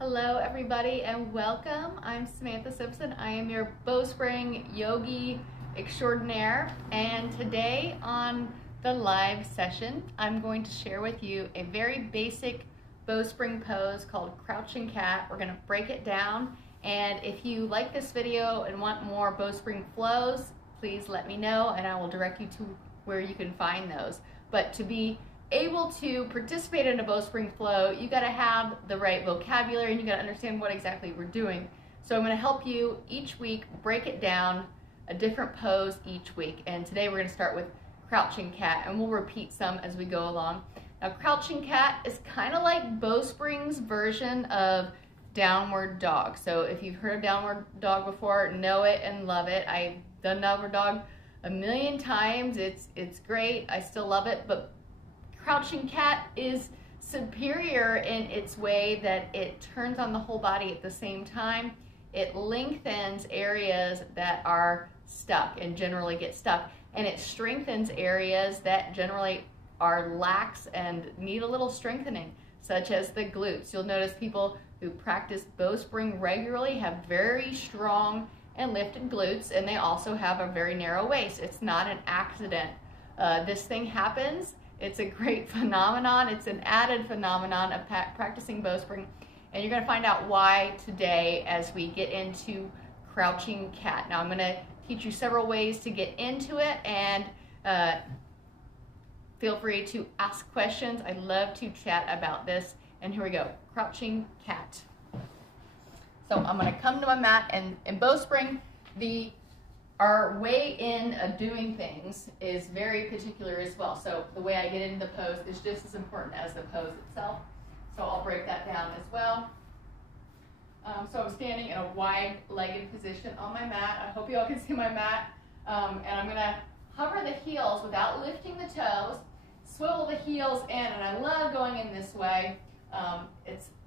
Hello everybody and welcome. I'm Samantha Simpson. I am your Bowspring yogi extraordinaire, and today on the live session I'm going to share with you a very basic Bowspring pose called crouching cat. We're going to break it down, and if you like this video and want more Bowspring flows, please let me know and I will direct you to where you can find those. But to be able to participate in a Bowspring flow, you got to have the right vocabulary and you got to understand what exactly we're doing. So I'm going to help you each week break it down, a different pose each week. And today we're going to start with crouching cat, and we'll repeat some as we go along. Now, crouching cat is kind of like Bowspring's version of downward dog. So if you've heard of downward dog before, know it and love it. I've done downward dog a million times. It's great. I still love it, but crouching cat is superior in its way that it turns on the whole body at the same time. It lengthens areas that are stuck and generally get stuck, and it strengthens areas that generally are lax and need a little strengthening, such as the glutes. You'll notice people who practice Bowspring regularly have very strong and lifted glutes, and they also have a very narrow waist. It's not an accident. This thing happens. It's a great phenomenon. It's an added phenomenon of practicing Bowspring, and you're going to find out why today as we get into crouching cat. Now, I'm going to teach you several ways to get into it, and feel free to ask questions. I love to chat about this. And here we go, crouching cat. So I'm going to come to my mat, and in Bowspring, our way in of doing things is very particular as well. So the way I get into the pose is just as important as the pose itself. So I'll break that down as well. So I'm standing in a wide-legged position on my mat. I hope you all can see my mat. And I'm going to hover the heels without lifting the toes, swivel the heels in, and I love going in this way.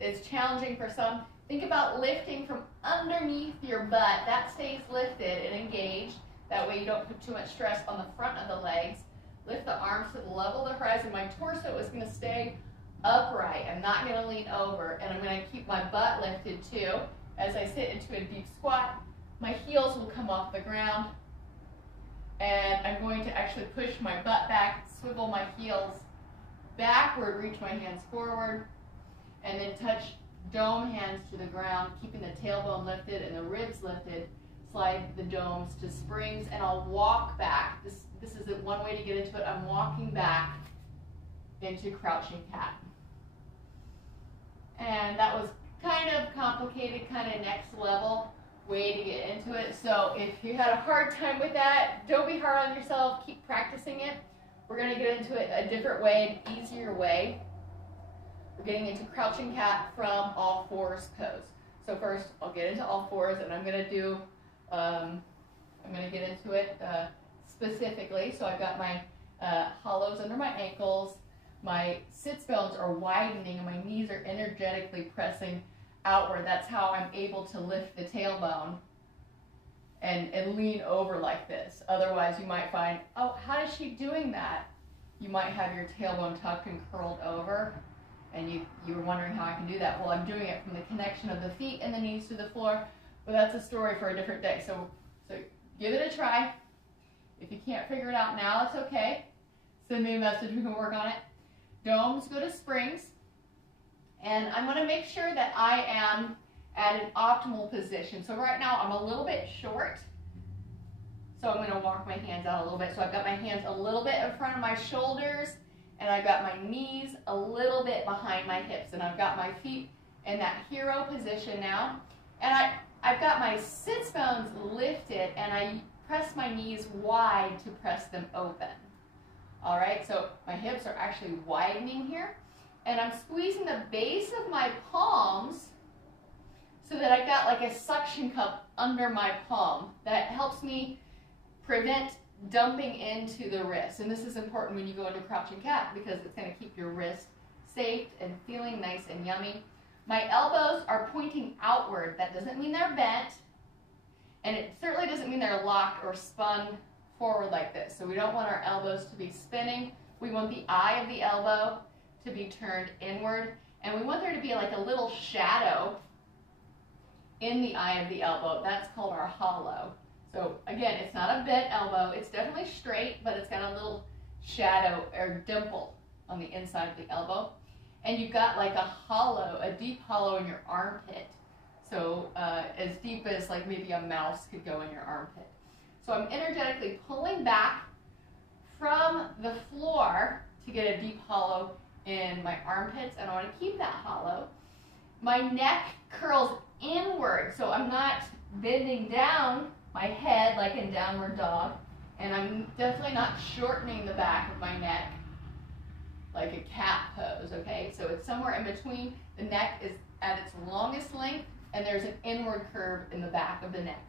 It's challenging for some. Think about lifting from underneath your butt. That stays lifted and engaged. That way you don't put too much stress on the front of the legs. Lift the arms to the level of the horizon. My torso is going to stay upright. I'm not going to lean over, and I'm going to keep my butt lifted too. As I sit into a deep squat, my heels will come off the ground, and I'm going to actually push my butt back, swivel my heels backward, reach my hands forward, and then touch dome hands to the ground, keeping the tailbone lifted and the ribs lifted. Slide the domes to springs, and I'll walk back. This is one way to get into it. I'm walking back into crouching cat. And that was kind of complicated, kind of next level way to get into it. So if you had a hard time with that, don't be hard on yourself. Keep practicing it. We're going to get into it a different way, an easier way. We're getting into crouching cat from all fours pose. So first, I'll get into all fours, and I'm going to do, I'm going to get into it specifically. So I've got my hollows under my ankles. My sits bones are widening, and my knees are energetically pressing outward. That's how I'm able to lift the tailbone and lean over like this. Otherwise, you might find, oh, how is she doing that? You might have your tailbone tucked and curled over, and you were wondering how I can do that. Well, I'm doing it from the connection of the feet and the knees to the floor, but that's a story for a different day. So give it a try. If you can't figure it out now, it's okay. Send me a message, we can work on it. Domes go to springs, and I'm going to make sure that I am at an optimal position. So right now I'm a little bit short, so I'm going to walk my hands out a little bit. So I've got my hands a little bit in front of my shoulders, and I've got my knees a little bit behind my hips, and I've got my feet in that hero position now. And I've got my sits bones lifted, and I press my knees wide to press them open. All right, so my hips are actually widening here, and I'm squeezing the base of my palms so that I've got like a suction cup under my palm. That helps me prevent dumping into the wrist. And this is important when you go into crouching cat because it's going to keep your wrist safe and feeling nice and yummy. My elbows are pointing outward. That doesn't mean they're bent, and it certainly doesn't mean they're locked or spun forward like this. So we don't want our elbows to be spinning. We want the eye of the elbow to be turned inward, And we want there to be like a little shadow in the eye of the elbow. That's called our hollow. So again, it's not a bent elbow. It's definitely straight, but it's got a little shadow or dimple on the inside of the elbow. And you've got like a hollow, a deep hollow in your armpit. So as deep as like maybe a mouse could go in your armpit. So I'm energetically pulling back from the floor to get a deep hollow in my armpits, and I want to keep that hollow. My neck curls inward, so I'm not bending down my head like in downward dog, and I'm definitely not shortening the back of my neck like a cat pose, okay? So it's somewhere in between. The neck is at its longest length, and there's an inward curve in the back of the neck.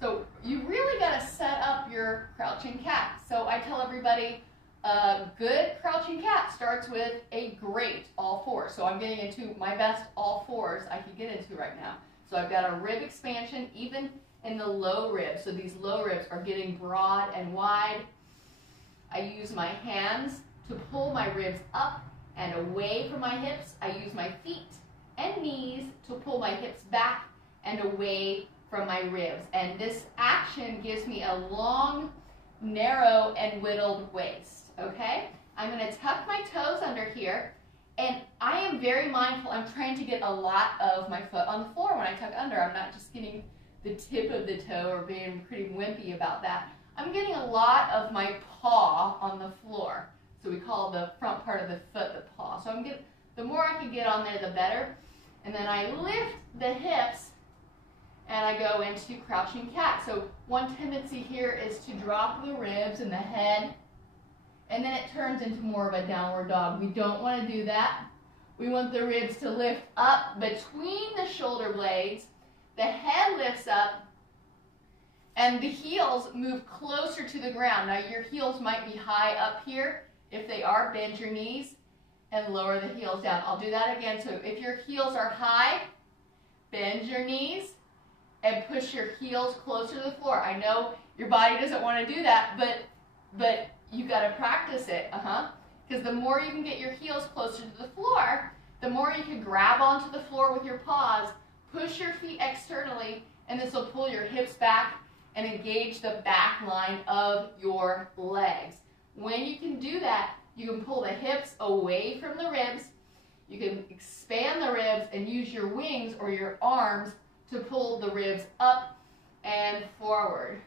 So you really got to set up your crouching cat. So I tell everybody, a good crouching cat starts with a great all fours. So I'm getting into my best all fours I can get into right now. So I've got a rib expansion even in the low ribs. So these low ribs are getting broad and wide. I use my hands to pull my ribs up and away from my hips. I use my feet and knees to pull my hips back and away from my ribs. And this action gives me a long, narrow, and whittled waist, okay? I'm gonna tuck my toes under here, and I am very mindful. I'm trying to get a lot of my foot on the floor when I tuck under. I'm not just getting the tip of the toe or being pretty wimpy about that. I'm getting a lot of my paw on the floor. So we call the front part of the foot the paw. So I'm getting, the more I can get on there, the better. And then I lift the hips and I go into crouching cat. So one tendency here is to drop the ribs and the head, and then it turns into more of a downward dog. We don't want to do that. We want the ribs to lift up between the shoulder blades, the head lifts up, and the heels move closer to the ground. Now your heels might be high up here. If they are, bend your knees and lower the heels down. I'll do that again. So if your heels are high, bend your knees and push your heels closer to the floor. I know your body doesn't want to do that, but you got to practice it, because the more you can get your heels closer to the floor, the more you can grab onto the floor with your paws, push your feet externally, and this will pull your hips back and engage the back line of your legs. When you can do that, you can pull the hips away from the ribs, you can expand the ribs and use your wings or your arms to pull the ribs up and forward.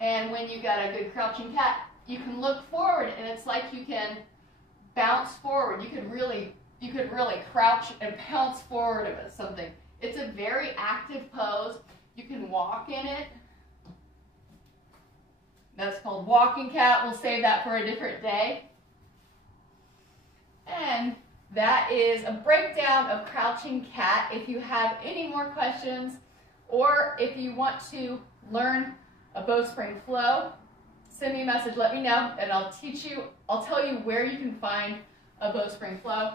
And when you got a good crouching cat, you can look forward, and it's like you can bounce forward. You could really crouch and pounce forward about something. It's a very active pose. You can walk in it. That's called walking cat. We'll save that for a different day. And that is a breakdown of crouching cat. If you have any more questions, or if you want to learn a Bowspring flow, send me a message, let me know, and I'll tell you where you can find a Bowspring flow.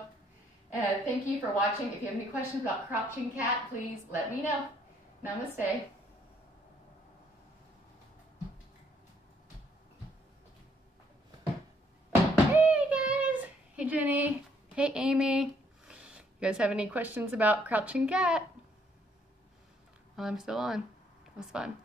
And thank you for watching. If you have any questions about crouching cat, please let me know. Namaste. Hey guys! Hey Jenny. Hey Amy. You guys have any questions about crouching cat? Well, I'm still on. It was fun.